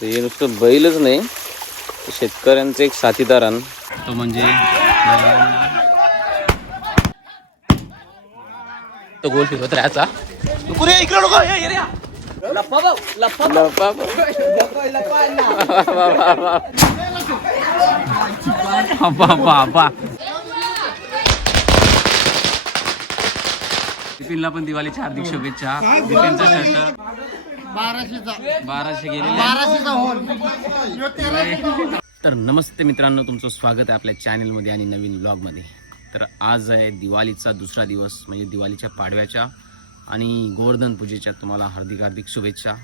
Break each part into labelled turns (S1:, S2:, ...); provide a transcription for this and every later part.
S1: तर हे नुसतं बैलच नाही शेतकऱ्यांचं एक साथीदारान तो म्हणजे तो गोल फिरवत राहायचा. बिपिनला पण दिवाळीच्या हार्दिक शुभेच्छा. बिपिनचा शर्ट. बाराशे गेलेले तर नमस्ते मित्रांनो तुमचं स्वागत आहे आपल्या चॅनलमध्ये आणि नवीन ब्लॉगमध्ये तर आज आहे दिवाळीचा दुसरा दिवस म्हणजे दिवाळीच्या पाडव्याच्या आणि गोवर्धन पूजेच्या तुम्हाला हार्दिक हार्दिक शुभेच्छा.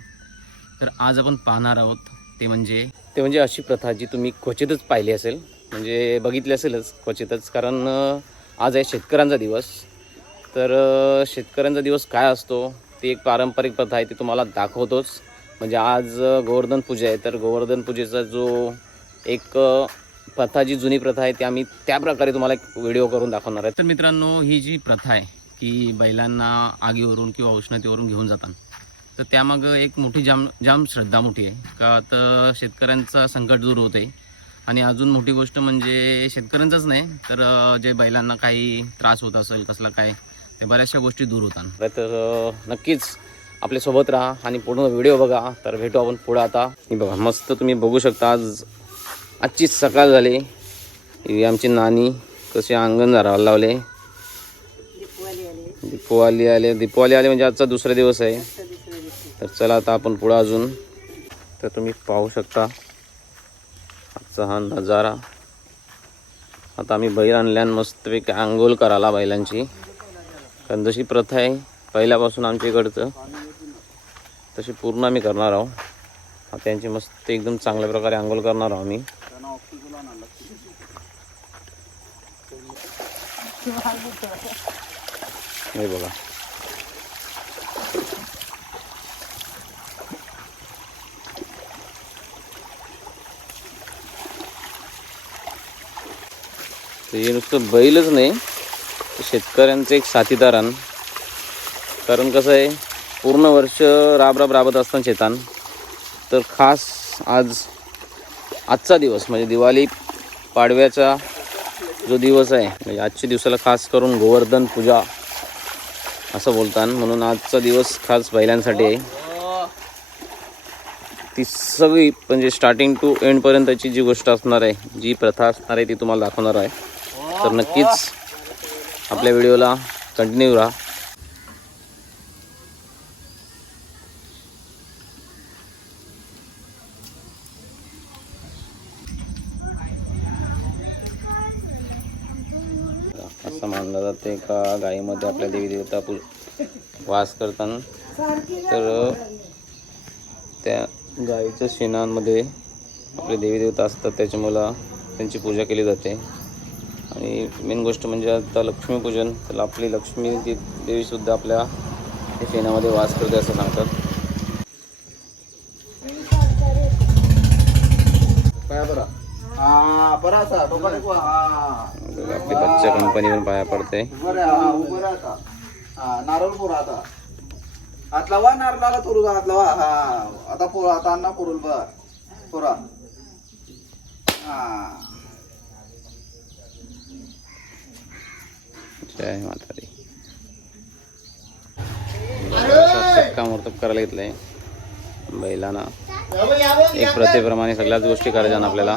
S1: तर आज आपण पाहणार आहोत ते म्हणजे ते म्हणजे अशी प्रथा जी तुम्ही क्वचितच पाहिली असेल म्हणजे बघितली असेलच क्वचितच कारण आज आहे शेतकऱ्यांचा दिवस. तर शेतकऱ्यांचा दिवस काय असतो ती एक पारंपरिक प्रथा आहे ती तुम्हाला दाखवतोच. म्हणजे आज गोवर्धन पूजा आहे तर गोवर्धन पूजेचा जो एक प्रथा जी जुनी प्रथा आहे ती आम्ही त्या प्रकारे तुम्हाला एक व्हिडिओ करून दाखवणार आहे. तर मित्रांनो ही जी प्रथा आहे की बैलांना आगीवरून किंवा उष्णतेवरून घेऊन जातात तर त्यामागं एक मोठी जाम जाम श्रद्धा मोठी आहे. का तर शेतकऱ्यांचा संकट दूर होते आणि अजून मोठी गोष्ट म्हणजे शेतकऱ्यांचंच नाही तर जे बैलांना काही त्रास होत असेल कसला काय त्या बऱ्याचशा गोष्टी दूर होतात. तर नक्कीच आपल्यासोबत राहा आणि पूर्ण व्हिडिओ बघा. तर भेटू आपण पुढं आता. बघा मस्त तुम्ही बघू शकता आज. आजची सकाळ झाली. ही आमची नानी कसे अंगण झाडाला लावले. दीपवाली आले. दीपवाली आले म्हणजे आजचा दुसरा दिवस आहे. तर चला आता आपण पुढं अजून. तर तुम्ही पाहू शकता. आजचा हा नजारा. आता आम्ही बैल आणल्यान मस्तपैकी आंघोळ करायला बैलांची. कारण जशी प्रथा आहे. पहिल्यापासून आमच्या इकडचं. तशी पूर्ण आम्ही करणार आहोत. आता त्यांची मस्त एकदम चांगल्या प्रकारे आंघोळ करणार आहोत आम्ही. हे बघा. ते हे नुसतं बैलच नाही. शेतकऱ्यांचं एक साथीदारण कारण कसं आहे पूर्ण वर्ष राब राब राबत असताना शेतान. तर खास आज आजचा दिवस म्हणजे दिवाळी पाडव्याचा जो दिवस आहे म्हणजे आजच्या दिवसाला खास करून गोवर्धन पूजा असं बोलतात म्हणून आजचा दिवस खास बैलांसाठी आहे. ती सगळी म्हणजे स्टार्टिंग टू एंडपर्यंतची जी गोष्ट असणार आहे जी प्रथा असणार आहे ती तुम्हाला दाखवणार आहे. तर नक्कीच आपल्या व्हिडिओला कंटिन्यू राहा. असं मानलं जाते का गायीमध्ये आपल्या देवी देवता पु वास करताना. तर त्या गाईच्या शेणांमध्ये आपले देवी देवता असतात त्याच्यामुळं त्यांची पूजा केली जाते. आणि मेन गोष्ट म्हणजे आता लक्ष्मीपूजन तर आपली लक्ष्मी ती देवीसुद्धा आपल्या शेणामध्ये वास करते असं सांगतात. आपली बच्चा कंपनी पण पाया पडते
S2: नारळ पोरा आता. आतला वा नारळाला तुरू आतला वा. हा आता पोरा आता अन्ना पुरल बर. पोरा. हा.
S1: जय मातारी. सक्का करायला घेतलंय. बैलांना. एक प्रथेप्रमाणे सगळ्याच गोष्टी करायच्या आपल्याला.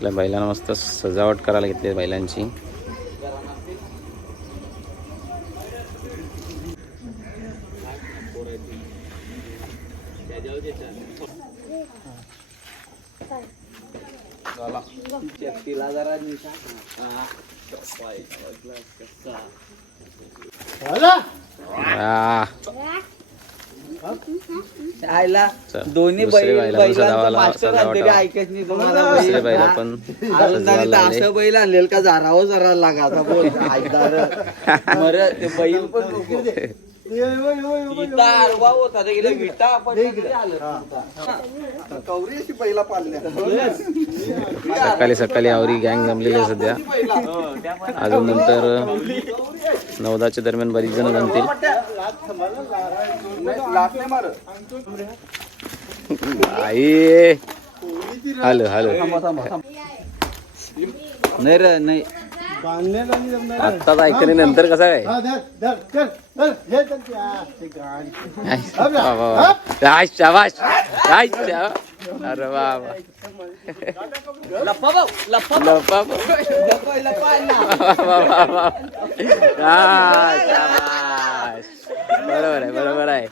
S1: आपल्या बैलांना मस्त सजावट करायला घेतली बैलांची.
S3: आयला दोन्ही बैल बैलांचं मास्टर आणते ऐकत नाही तुम्हाला बैल.
S1: पण
S3: तर. असं बैल आणलेल का जारावं जरा लागा आता बोल ऐकदार मर ते बैल पण. इथं आडवा होता ते गेलं. विटा आपण तिकडे आलं.
S2: कवरी अशी पहिला पाळल्या
S1: सकाळी सकाळी आवरी गँग जमलेली आहे सध्या.
S3: हो, पण-
S1: अजून नंतर नवदाच्या दरम्यान बरीच जण जमतील आई. Hello hello.
S3: नाही रे नाही.
S1: आत्ताच ऐकले नंतर कसा काय? शाबाश. अरे शाबाश. बरोबर आहे बरोबर आहे.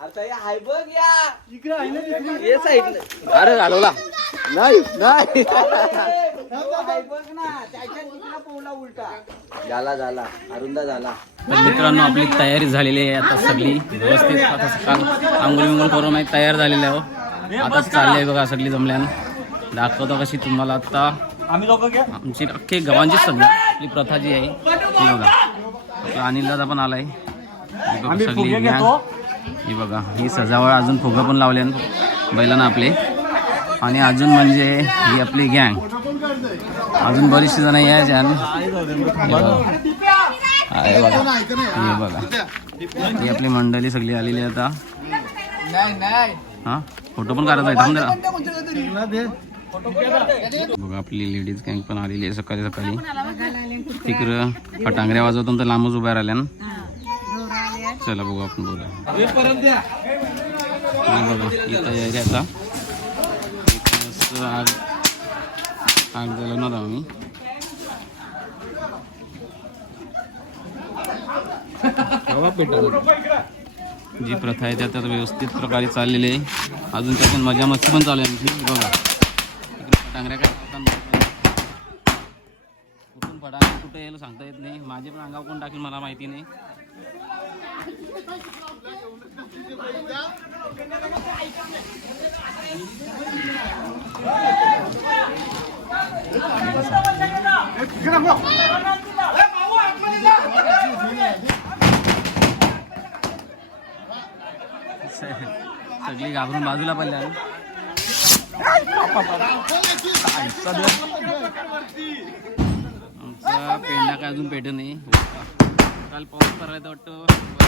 S3: आता हाय बघ या. ये साईडला
S1: अरे घालवला. नाही नाही.
S3: पोवला उलटा. झाला झाला. अरुंदा झाला.
S1: तर मित्रांनो आपली तयारी झालेली आहे आता सगळी. व्यवस्थित आता सकाळ आंघोळ विंघोळ करून आम्ही तयार झालेले आहो आता चालली आहे बघा सगळी जमल्यान. दाखवतो कशी तुम्हाला आता.
S3: आम्ही लोक
S1: आमची अख्खी गव्हांची सगळी आपली प्रथा जी आहे ती बघा. आपला अनिल दादा पण आलाय. ही सगळी. ही. बघा ही सजावळ अजून फुगं पण लावले बैलांना आपले. आणि अजून म्हणजे ही आपली गँग अजून बरीचशी जण यायचे अरे बघा. हे बघा. ही आपली मंडळी सगळी आलेली आहे आता. हा? फोटो पण काढायचा आहे थांब जरा. बघा आपली लेडीज गँग पण आलेली आहे सकाळी सकाळी. तिकडं फटांगऱ्या वाजवतो तर लांबच उभ्या राहिल्या ना. चला बघू आपण बोला बघा इथं तयारी आता. इथं आग आग जलवणार आहोत आम्ही जी प्रथा आहे त्या तर व्यवस्थित प्रकारे चाललेली आहे. अजून त्यातून मजा मस्ती पण चालू आहे आमची. बघा. टांगऱ्या काय कुठून पडा. कुठे यायला सांगता येत नाही. माझे पण अंगावर कोण टाकेल मला माहिती नाही. सगळी घाबरून बाजूला पडल्या आमचा पेंडा काय अजून पेट नाही. काल पाऊस करायचं वाटतं.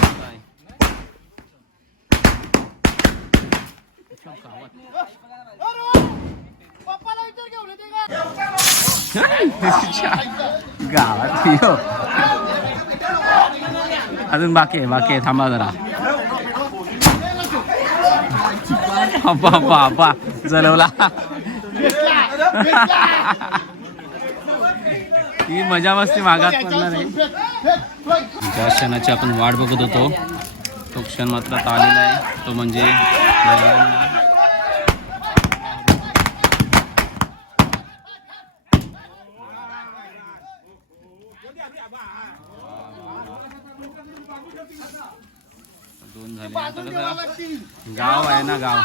S1: गावात. यो. अजून बाकी आहे बाकी आहे थांबा जरा बाबा बाबा जलवला ही मजा मस्ती मागात पडणार आहे ज्या क्षणाची आपण वाट बघत होतो तो क्षण मात्र आता आलेला आहे. तो म्हणजे दोन झाले. आता कसं गाव आहे ना गाव.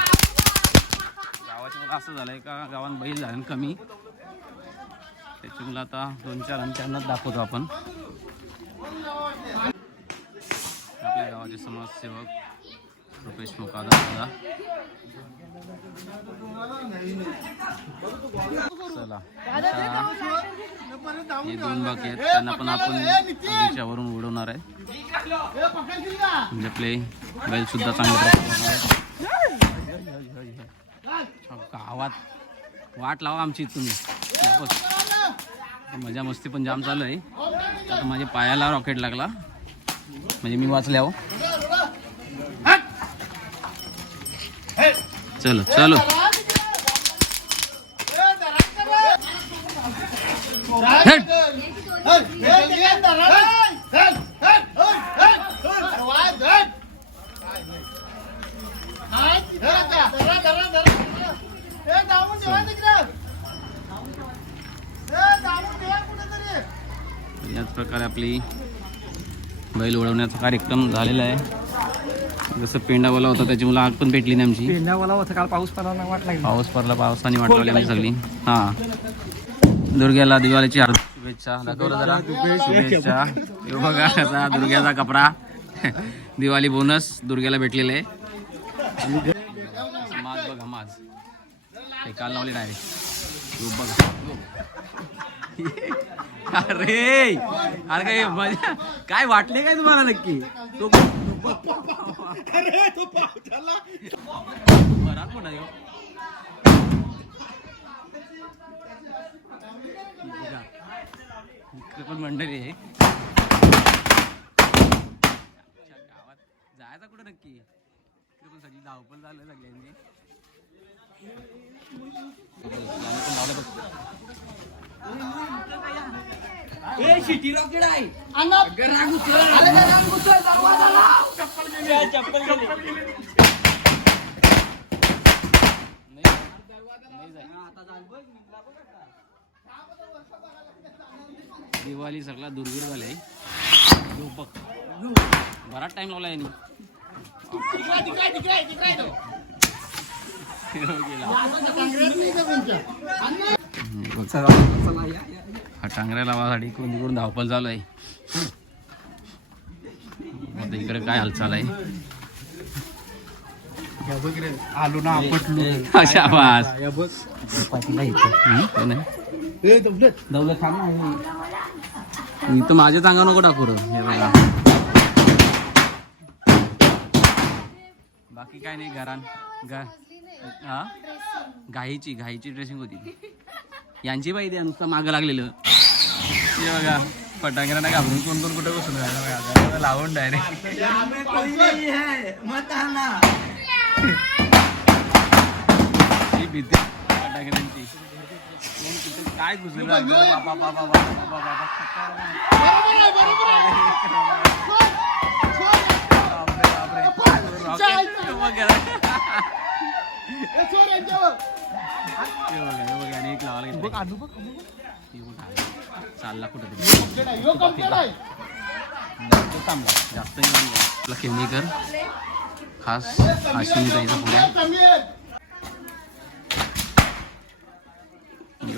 S1: गावाच्या मुलं असं झालंय का? गावात बैल झाले ना कमी. त्याच्यामुळे आता दोन चार आणि दाखवतो आपण. आपल्या गावाचे समाजसेवक रुपेश मुकादा दादा. चला हे दोन बाकी आहेत. त्यांना पण आपण त्याच्यावरून उडवणार आहे. म्हणजे आपले बैल सुद्धा चांगल्या गावात वाट लावा आमची तुम्ही मजा मस्ती पण जाम चालू आहे. माझ्या पायाला रॉकेट लागला. म्हणजे मी वाचल्या हो. चलो चलो याच प्रकारे आपली बैल उडवण्याचा कार्यक्रम झालेला आहे. जसं पेंडा बोला होता त्याच्यामुळे आग पण पेटली नाही आमची.
S4: पेंड्यावाला होता काल पाऊस पडायला वाटला
S1: पाऊस पडला पावसाने वाट आमची सगळी. हा. दुर्ग्याला दिवाळीची हार्दिक शुभेच्छा. दाखव रे जरा शुभेच्छा हे बघा कसा दुर्ग्याचा कपडा. दिवाळी बोनस दुर्ग्याला भेटलेला. आहे माज बघा माज हे काल लावले डायरेक्ट बघा. अरे! अरे काय मजा काय वाटले काय तुम्हाला नक्की? तो बरा कोण आहे हो. पण मंडळी आहे. गावात जायचं कुठं नक्की? पण सगळी धावपळ झालं सगळ्यांनी गाणं पण लावलं बघ. नाही जाय. दिवाळी सगळा दुर्गीर झालाय. बराच टाइम लावला यांनी. बघ. हा टांगऱ्या लावासाठी कोण तिकडून धावपल चालू आहे. आता इकडे काय हालचाल आहे?
S4: आलो ना आपटलो.
S1: अशा आवाज
S4: दौलत.
S1: इथं माझ्या चांगा नको टाकू. हे बघा. बाकी काय नाही घरान गा हा? घाईची घाईची ड्रेसिंग होती. यांची बाई द्या नुसतं मागं लागलेलं. हे बघा फटाक्यांना घाबरून कोण कोण कुठे बसून राहिलं लावून डायरेक्ट भीती फटाक्यांची काय घुसलं बाबा बाबा बाबा बाबा रॉकेट आणि एक लावायला चालला कुठं थांबला. जास्त नाही खास अश्विनी ताईचा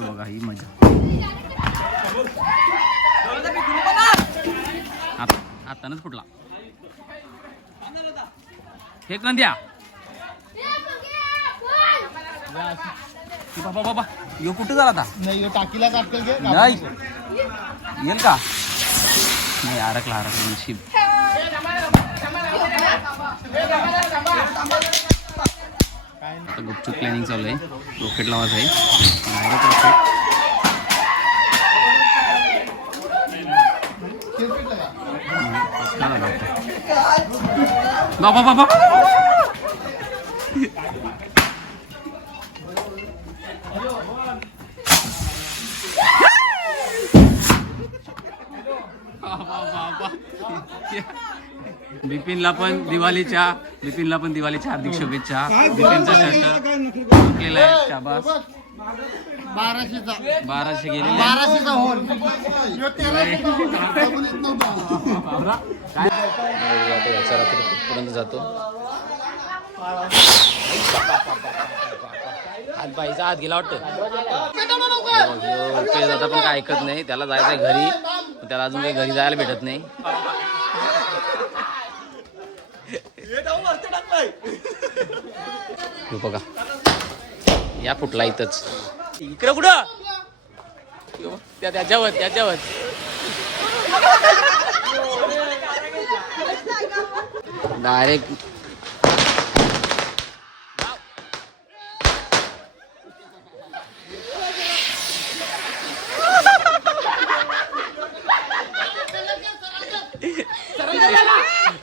S1: बघा ही मजा आत- आतानच फुटला फेक नंद्या द्या बाबा बाबा. यो कुठं झाला आता?
S4: नाही टाकीला काटकेल घे.
S1: नाही. येईल का? नाही अडकला अडकला नशीब. आता गुपचूप प्लॅनिंग चालू आहे. रॉकेट लावायचं आहे डायरेक्ट रॉकेट बाबा बाबा. बिपिनला पण दिवाळीच्या बिपिनला पण दिवाळीच्या हार्दिक शुभेच्छा. बिपिनचा शर्ट जिंकलेला आहे शाबास.
S4: बाराशेचा.
S1: बाराशे
S4: बाराशेचा होल.
S1: पर्यंत जातो हात बाईचा हात गेला वाटतं पण काय ऐकत नाही. त्याला जायचंय घरी. पण त्याला अजून काही घरी जायला भेटत नाही. हे बघा. या फुटला इथंच. इकडं कुठं? त्या त्याच्यावर त्याच्यावर डायरेक्ट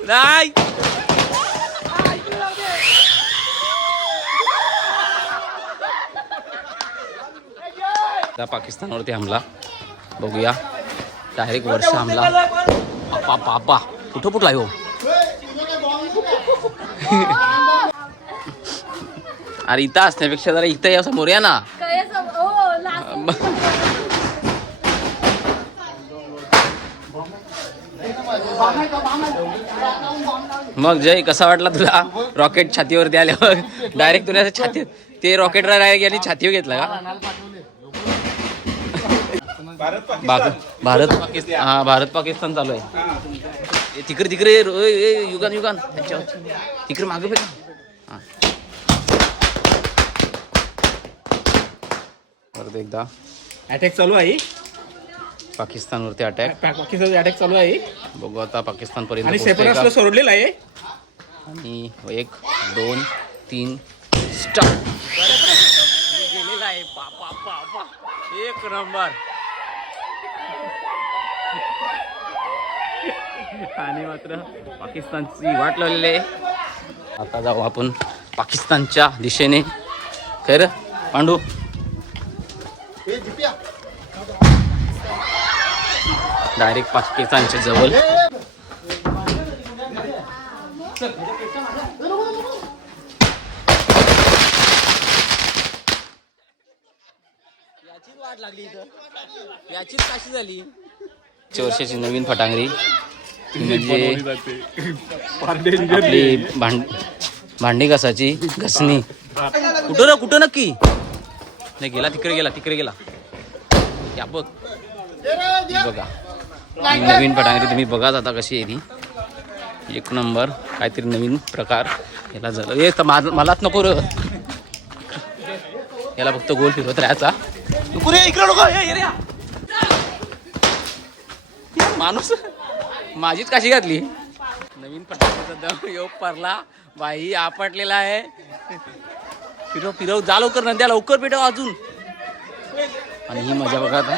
S1: नाही. त्या पाकिस्तानवरती हमला. बघूया. डायरेक्ट वर्ष हमला. आपा बापा कुठं फुटला हो? अरे इथं असण्यापेक्षा जरा इथं या समोर या ना.
S5: हो,
S1: मग जय कसा वाटला तुला? रॉकेट छातीवरती आल्यावर. डायरेक्ट तुला छाती ते रॉकेट डायरेक्ट यांनी छातीवर घेतलं का? भारत भारत पाकिस्तान. हा भारत पाकिस्तान चालू आहे. ए, तिकडे तिकडे ए, ए, युगान युगान. त्याच्यावर. तिकडे मागे हा. परत एकदा.
S4: अटॅक चालू आहे.
S1: पाकिस्तानवरती अटॅक
S4: पाकिस्तान अटॅक चालू आहे.
S1: बघू आता पाकिस्तान पर्यंत
S4: आणि
S1: पोहोचतंय का?
S4: सेपरासला सोडलेला आहे.
S1: आणि एक दोन तीन स्टार्ट गेलेला आहे. बापा बापा. एक नंबर. आणि मात्र पाकिस्तानची वाट लावलेली आहे. आता जाऊ आपण पाकिस्तानच्या दिशेने. खैर? पांडू? डायरेक्ट पाकिस्तानच्या जवळ. याचीच काशी झाली. वर्षाची नवीन फटांगरी म्हणजे आपली भांड भांडी घासाची घसणी. कुठं ना कुठं नक्की? नाही गेला तिकडे गेला तिकडे गेला. या बघ. ही बघा. ही नवीन फटांगरी तुम्ही बघाच आता कशी आहे ती. एक नंबर काहीतरी नवीन प्रकार. याला झालं ए तर माझ- मलाच नको र. याला फक्त गोल फिरवत राहायचा. नको रे, इकडे नको ए, ये. रे. माणूस. माझीच काशी घातली. नवीन पटाक्याचा दम योग परला. बाई आपटलेला आहे. फिरव फिरव. जा लवकर नंद्या लवकर पेटव अजून. आणि ही मजा बघा आता.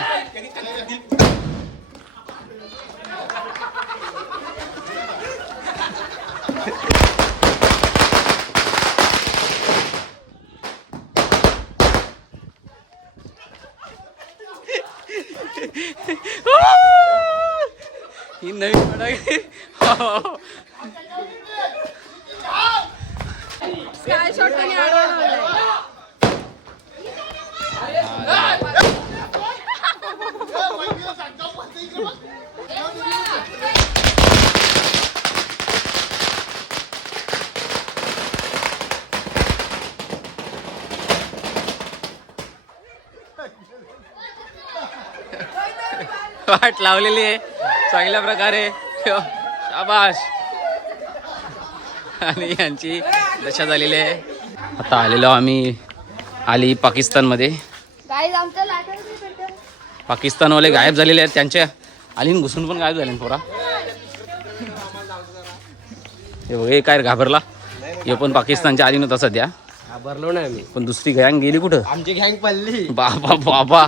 S1: नवीन
S5: स्काय शॉट आडवा.
S1: वाट लावलेली आहे चांगल्या प्रकारे. शाबाश आणि यांची दशा झालेली आहे. आता आलेलो आम्ही आली पाकिस्तानमध्ये. पाकिस्तानवाले गायब झालेले आहेत. त्यांच्या आलीन घुसून पण गायब झाले पोरा. हे बघ, काय घाबरला? हे पण पाकिस्तानच्या आली नव्हता सध्या.
S3: घाबरलो नाही मी
S1: पण दुसरी गँग गेली कुठं?
S3: आमची गँग पडली.
S1: बाबा बाबा.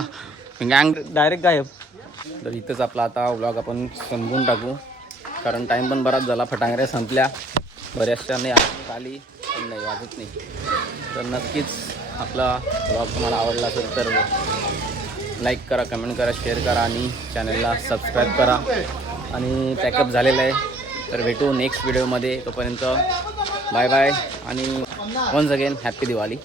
S1: गँग डायरेक्ट गायब. तर इथंच आपला आता व्लॉग आपण संपून टाकू. कारण टाईम पण बराच झाला फटांगऱ्या संपल्या. बऱ्याचशा नाही आली पण नाही वाजत नाही. तर नक्कीच आपला व्लॉग तुम्हाला आवडला असेल तर लाईक करा कमेंट करा शेअर करा आणि चॅनलला सबस्क्राईब करा. आणि पॅकअप झालेलं आहे. तर भेटू नेक्स्ट व्हिडिओमध्ये तोपर्यंत बाय बाय आणि वन्स अगेन हॅप्पी दिवाळी